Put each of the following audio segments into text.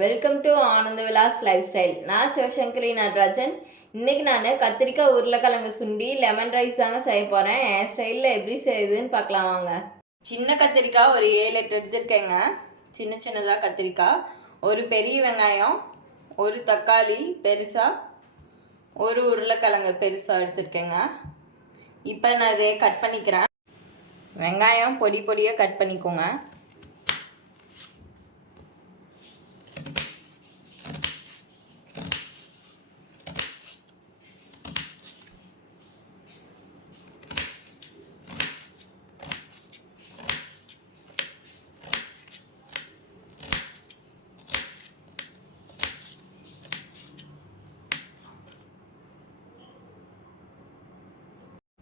Welcome to Ananda Vilas life style நான் சிவசங்கரி நடராஜன் இன்னைக்கு நான் கத்திரிக்காய் உருளைக்கிழங்கு சுண்டி லெமன் ரைஸ் தாங்க செய்ய போகிறேன் என் ஸ்டைலில் எப்படி செய்யுதுன்னு பார்க்கலாம் வாங்க. சின்ன கத்திரிக்காய் ஒரு ஏழு எட்டு எடுத்திருக்கேங்க. சின்ன சின்னதாக கத்திரிக்காய். ஒரு பெரிய வெங்காயம் ஒரு தக்காளி பெருசாக ஒரு உருளைக்கிழங்கு பெருசாக எடுத்துருக்கேங்க. இப்போ நான் இதை கட் பண்ணிக்கிறேன். வெங்காயம் பொடி பொடியாக கட் பண்ணிக்கோங்க.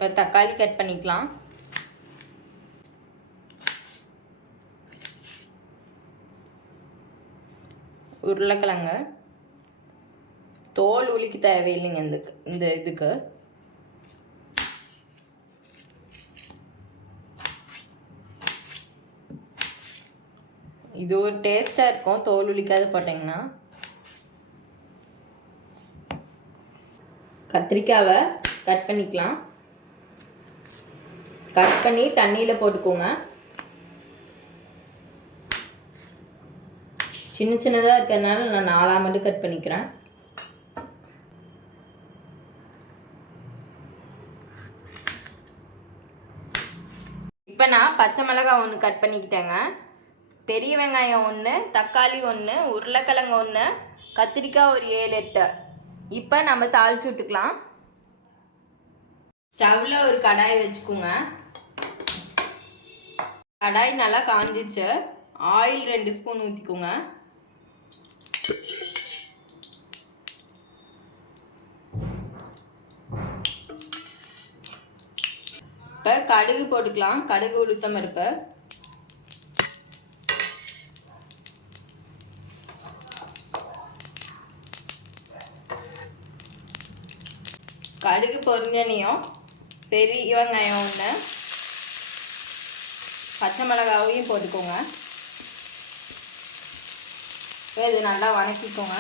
இப்போ தக்காளி கட் பண்ணிக்கலாம். உருளைக்கிழங்கு. தோல் உளிக்கு தேவையில்லைங்க இந்த இந்த இதுக்கு. இது ஒரு டேஸ்ட்டாக இருக்கும் தோல் உளிக்காது போட்டிங்கன்னா. கத்திரிக்காவை கட் பண்ணிக்கலாம். கட் பண்ணி தண்ணியில் போட்டுக்கோங்க. சின்ன சின்னதாக இருக்கிறதுனால நான் நாலாக மட்டும் கட் பண்ணிக்கிறேன். இப்போ நான் பச்சை மிளகாய் ஒன்று கட் பண்ணிக்கிட்டேங்க. பெரிய வெங்காயம் ஒன்று தக்காளி ஒன்று உருளைக்கிழங்கு ஒன்று கத்திரிக்காய் ஒரு ஏழு எட்டு. இப்போ நம்ம தாளிச்சு விட்டுக்கலாம். ஸ்டவ்வில் ஒரு கடாய் வச்சுக்கோங்க. கடாய் நல்லா காஞ்சிச்சு ஆயில் ரெண்டு ஸ்பூன் ஊற்றிக்கோங்க இப்போ கடுகு போட்டுக்கலாம். கடுகு உளுத்தம் பருப்பு. கடுகு பொறிஞ்சனையும் பெரிய வெங்காயம் ஒன்று பச்சை மிளகாவையும் போட்டுக்கோங்க. இது நல்லா வணக்கிக்கோங்க.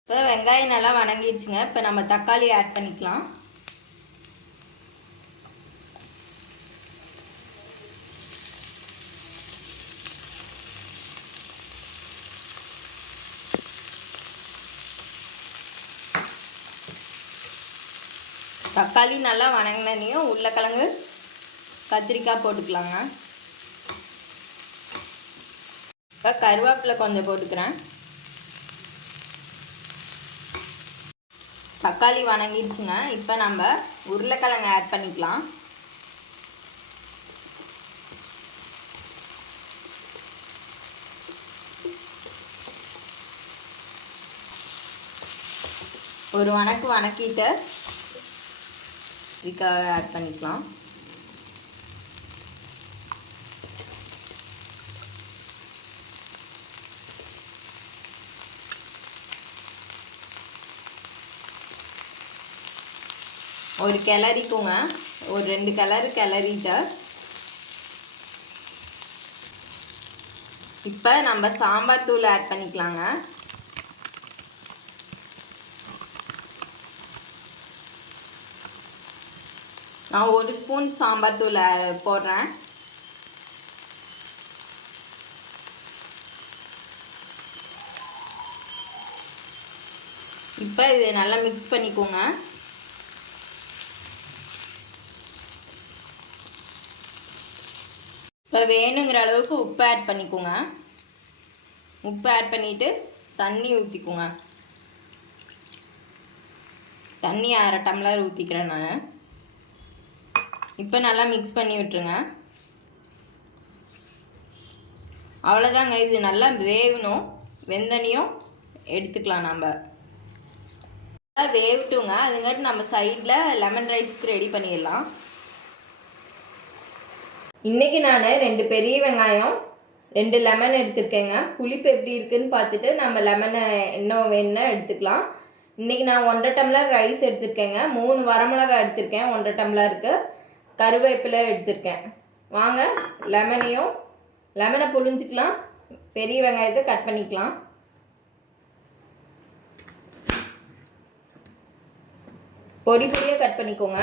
இப்போ வெங்காயம் நல்லா வணங்கிடுச்சுங்க. இப்போ நம்ம தக்காளி ஆட் பண்ணிக்கலாம். தக்காளி நல்லா வணங்கினையும் உருளைக்கிழங்கு கத்திரிக்காய் போட்டுக்கலாங்க. இப்போ கருவேப்பிலை கொஞ்சம் போட்டுக்கிறேன். தக்காளி வணங்கிடுச்சுங்க. இப்போ நம்ம உருளைக்கிழங்கு ஆட் பண்ணிக்கலாம். ஒரு வணக்கு வணக்கிட்டு இதுக்காக ஆட் பண்ணிக்கலாம். ஒரு கிளறிக்குங்க ஒரு ரெண்டு கலர் கிளறிட்டு. இப்போ நம்ம சாம்பார் தூள் ஆட் பண்ணிக்கலாங்க. நான் ஒரு ஸ்பூன் சாம்பார் தூள் போடுறேன். இப்போ இது நல்லா மிக்ஸ் பண்ணிக்கோங்க. இப்போ வேணுங்கிற அளவுக்கு உப்பு ஆட் பண்ணிக்கோங்க. உப்பு ஆட் பண்ணிவிட்டு தண்ணி ஊற்றிக்கோங்க தண்ணி அரை டம்ளர் ஊற்றிக்கிறேன் நான். இப்போ நல்லா மிக்ஸ் பண்ணி விட்டுருங்க. அவ்வளோதாங்க இது நல்லா வேகணும். வெந்தனையும் எடுத்துக்கலாம் நம்ம. நல்லா வேகட்டுங்க. அதுங்காட்டி நம்ம சைடில் லெமன் ரைஸ்க்கு ரெடி பண்ணிடலாம். இன்றைக்கி நான் ரெண்டு பெரிய வெங்காயம் ரெண்டு லெமன் எடுத்துருக்கேங்க. புளிப்பு எப்படி இருக்குன்னு பார்த்துட்டு நம்ம லெமனை என்ன வேணும்னா எடுத்துக்கலாம். இன்றைக்கி நான் ஒன்றரை டம்ளர் ரைஸ் எடுத்திருக்கேங்க. மூணு வரமிளகாய் எடுத்திருக்கேன். ஒன்றரை டம்ளருக்கு. கருவேப்பிலை எடுத்திருக்கேன். வாங்க லெமனையும் லெமனை புழிஞ்சிக்கலாம். பெரிய வெங்காயத்தை கட் பண்ணிக்கலாம். பொடி பொடியாக கட் பண்ணிக்கோங்க.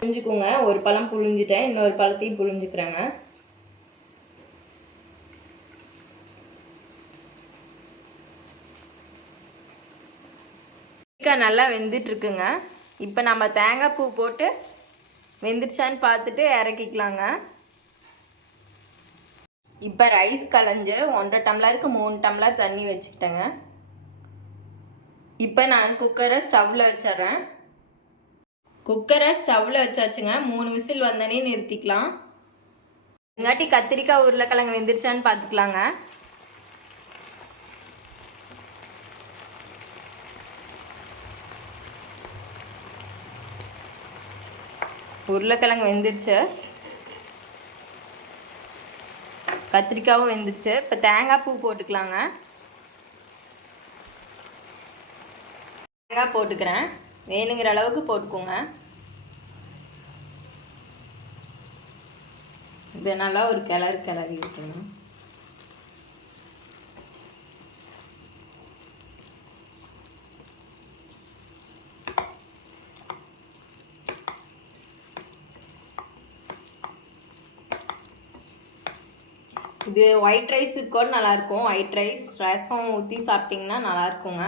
புழிஞ்சிக்கோங்க. ஒரு பழம் புழிஞ்சிட்டேன். இன்னொரு பழத்தையும் புழிஞ்சுக்கிறேங்க. கத்திரிக்காய் நல்லா வெந்துட்டு இருக்குங்க இப்போ நம்ம தேங்காய் பூ போட்டு வெந்துடுச்சான்னு பார்த்துட்டு இறக்கிக்கலாங்க. இப்போ ரைஸ் கலைஞ்சு ஒன்றரை டம்ளருக்கு மூணு டம்ளர் தண்ணி வச்சுக்கிட்டேங்க. இப்போ நான் குக்கரை ஸ்டவ்வில் வச்சிட்றேன். குக்கரை ஸ்டவ்வில் வச்சாச்சுங்க. மூணு விசில் வந்தோடனே நிறுத்திக்கலாம். இங்காட்டி கத்திரிக்காய் உருளைக்கிழங்கு வெந்துருச்சான்னு பார்த்துக்கலாங்க. உருளைக்கிழங்கு வெந்துருச்சு. கத்திரிக்காவும் வெந்துருச்சு. இப்போ தேங்காய் பூ போட்டுக்கலாங்க. தேங்காய் போட்டுக்கிறேன். வேணுங்கிற அளவுக்கு போட்டுக்கோங்க. இது நல்லா ஒரு கிளறு கிளறி விட்டுணும் இது ஒயிட் ரைஸுக்கு கூட நல்லாயிருக்கும். ஒயிட் ரைஸ் ரசம் ஊற்றி சாப்பிட்டிங்கன்னா நல்லாயிருக்குங்க.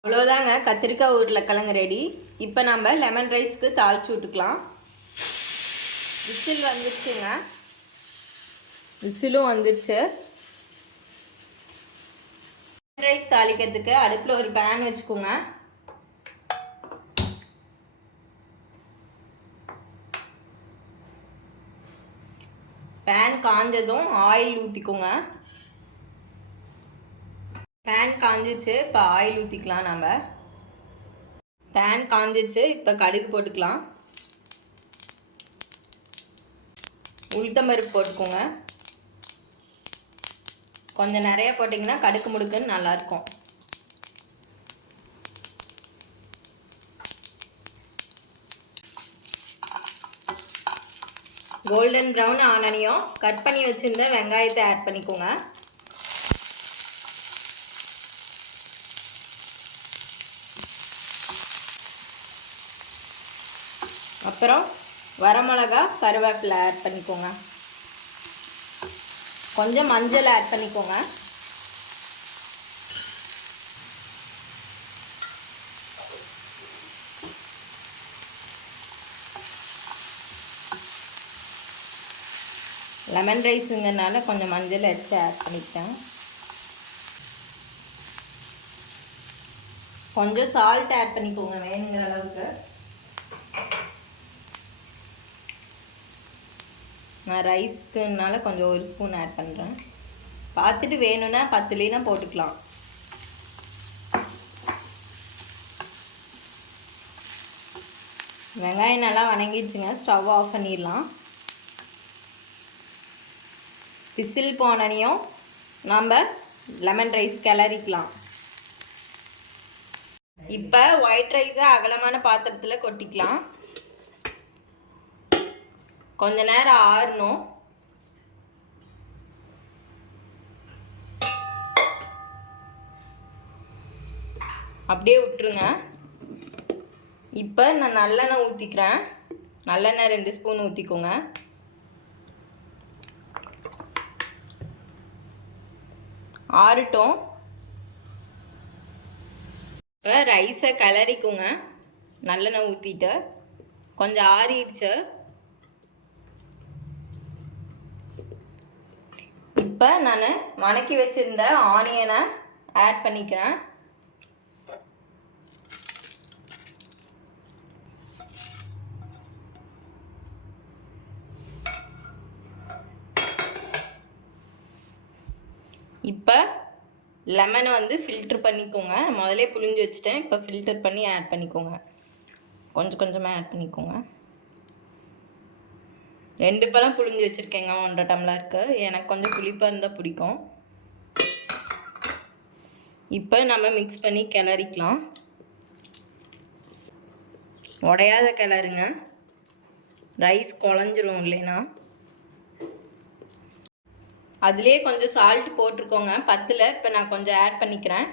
அவ்வளோதாங்க கத்திரிக்காய் உருளைக்கிழங்கு ரெடி இப்போ நம்ம லெமன் ரைஸ்க்கு தாளிச்சு விட்டுக்கலாம். விசில் வந்துருச்சுங்க. விசிலும் வந்துருச்சு. லெமன் ரைஸ் தாளிக்கிறதுக்கு அடுப்பில் ஒரு பேன் வச்சுக்கோங்க. பேன் காஞ்சதும் ஆயில் ஊற்றிக்கோங்க பேன் காஞ்சிச்சு இப்போ ஆயில் ஊற்றிக்கலாம் நம்ம பேன் காஞ்சிச்சு இப்போ கடுகு போட்டுக்கலாம். உளுத்தம்பருப்பு போட்டுக்கோங்க. கொஞ்சம் நிறைய போட்டிங்கன்னா கடுக்கு முடுக்குன்னு நல்லாயிருக்கும் கோல்டன் ப்ரௌன் ஆனனையும் கட் பண்ணி வச்சுருந்த வெங்காயத்தை ஆட் பண்ணிக்கோங்க. அப்புறம் வரமிளகா கருவேப்பிலை ஆட் பண்ணிக்கோங்க. கொஞ்சம் மஞ்சள் ஆட் பண்ணிக்கோங்க. லெமன் ரைஸுங்கிறனால கொஞ்சம் மஞ்சள் எடுத்து ஆட் பண்ணிக்கிட்டேன். கொஞ்சம் சால்ட் ஆட் பண்ணிக்கோங்க வேணுங்கிற அளவுக்கு. நான் ரைஸ்க்குனால கொஞ்சம் ஒரு ஸ்பூன் ஆட் பண்ணுறேன் பார்த்துட்டு வேணும்னா பத்துலேனா போட்டுக்கலாம். வெங்காயம் நல்லா வணங்கிடுச்சுங்க ஸ்டவ் ஆஃப் பண்ணிடலாம். விசில் போனனையும் நம்ம லெமன் ரைஸ் கிளறிக்கலாம். இப்போ ஒயிட் ரைஸை அகலமான பாத்திரத்தில் கொட்டிக்கலாம். கொஞ்ச நேரம் ஆறணும். அப்படியே விட்டுருங்க. இப்போ நான் நல்லெண்ணெய் ஊற்றிக்கிறேன் நல்லெண்ணெய் ரெண்டு ஸ்பூன் ஊற்றிக்கோங்க ஆறட்டும். இப்போ ரைஸை கிளறிக்குங்க. நல்லெண்ணெய் ஊற்றிட்டு கொஞ்சம் ஆறிடுச்சு. இப்போ நான் வணக்கி வச்சுருந்த ஆனியனை ஆட் பண்ணிக்கிறேன். இப்போ லெமனை வந்து ஃபில்ட்ரு பண்ணிக்கோங்க. முதலே புழிஞ்சு வச்சுட்டேன். இப்போ ஃபில்டர் பண்ணி ஆட் பண்ணிக்கோங்க. கொஞ்சம் கொஞ்சமாக ஆட் பண்ணிக்கோங்க. ரெண்டு பழம் புழிஞ்சு வச்சுருக்கேங்க ஒன்றரை டம்ளருக்கு. எனக்கு கொஞ்சம் புளிப்பாக இருந்தால் பிடிக்கும். இப்போ நம்ம மிக்ஸ் பண்ணி கிளறிக்கலாம். உடையாத கிளறுங்க. ரைஸ் குழஞ்சிரும் இல்லைன்னா. அதுலேயே கொஞ்சம் சால்ட் போட்டிருக்கோங்க. பத்தில் இப்போ நான் கொஞ்சம் ஆட் பண்ணிக்கிறேன்.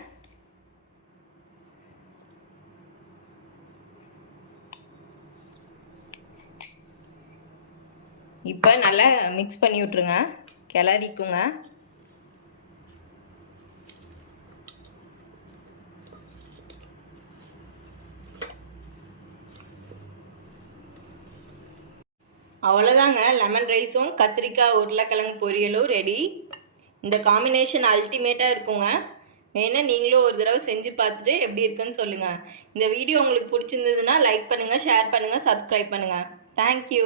இப்போ நல்லா மிக்ஸ் பண்ணி விட்ருங்க கிளறிக்குங்க. அவ்வளோதாங்க லெமன் ரைஸும் கத்திரிக்காய் உருளைக்கிழங்கு பொரியலும் ரெடி இந்த காம்பினேஷன் அல்டிமேட்டாக இருக்குங்க. வேணால் நீங்களும் ஒரு தடவை செஞ்சு பார்த்துட்டு எப்படி இருக்குன்னு சொல்லுங்கள் இந்த வீடியோ உங்களுக்கு பிடிச்சிருந்ததுன்னா லைக் பண்ணுங்கள் ஷேர் பண்ணுங்கள் சப்ஸ்கிரைப் பண்ணுங்கள் தேங்க்யூ